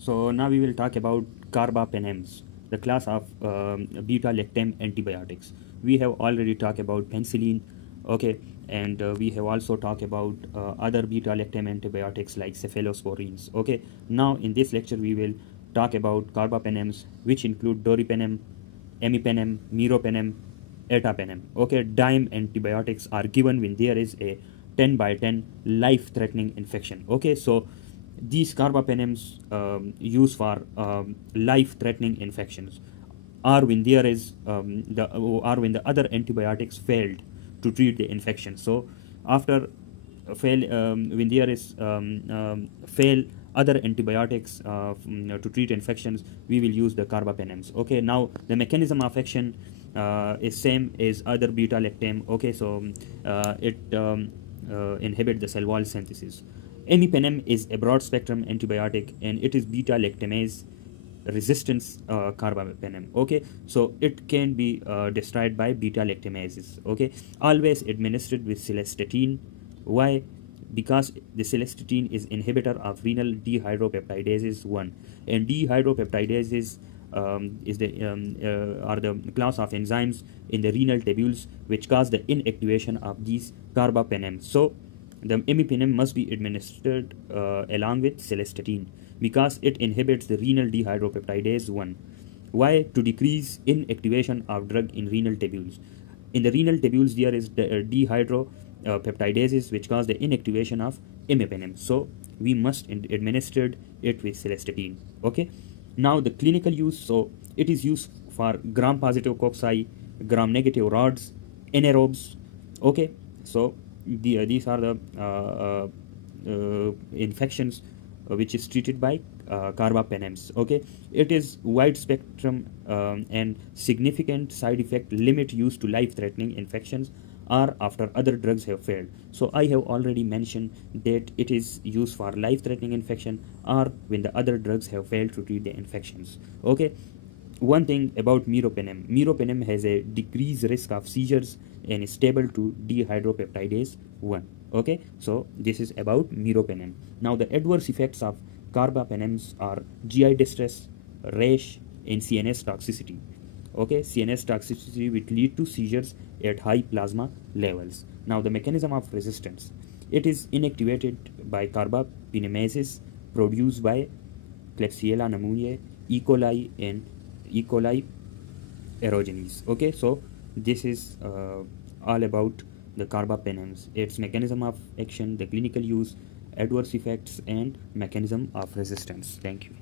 So now we will talk about Carbapenems, the class of beta-lactam antibiotics. We have already talked about penicillin, okay, and we have also talked about other beta-lactam antibiotics like cephalosporins, okay. Now in this lecture we will talk about Carbapenems, which include Doripenem, Imipenem, Meropenem, Ertapenem. Okay, dime antibiotics are given when there is a 10 by 10 life-threatening infection. Okay, so these carbapenems used for life-threatening infections, or when there is when the other antibiotics failed to treat the infection. So after when there is fail other antibiotics to treat infections, we will use the carbapenems. Okay, now the mechanism of action is same as other beta lactam. Okay, so it inhibit the cell wall synthesis. Imipenem is a broad spectrum antibiotic and it is beta lactamase resistance carbapenem. Okay, so it can be destroyed by beta lactamases. Okay, always administered with celestatin. Why? Because the celestatin is inhibitor of renal dehydropeptidases 1, and dehydropeptidases are the class of enzymes in the renal tubules which cause the inactivation of these carbapenems. So the imipenem must be administered along with celestatin because it inhibits the renal dehydropeptidase 1. Why? To decrease inactivation of drug in renal tubules. In the renal tubules, there is the dehydropeptidases which cause the inactivation of imipenem. So we must administer it with celestatin. Okay. Now the clinical use. So it is used for gram-positive cocci, gram-negative rods, anaerobes. Okay. So these are the infections which is treated by carbapenems. Okay, it is wide spectrum and significant side effect limit used to life-threatening infections or after other drugs have failed. So I have already mentioned that it is used for life-threatening infection or when the other drugs have failed to treat the infections. Okay, one thing about meropenem has a decreased risk of seizures and is stable to dehydropeptidase 1. Okay, so this is about meropenem. Now the adverse effects of carbapenems are GI distress, rash, and CNS toxicity. Okay, CNS toxicity will lead to seizures at high plasma levels. Now the mechanism of resistance. It is inactivated by carbapenemases produced by Klebsiella pneumoniae, E. coli, and E. coli aerogenes. Okay, so this is all about the carbapenems, its mechanism of action, the clinical use, adverse effects, and mechanism of resistance. Thank you.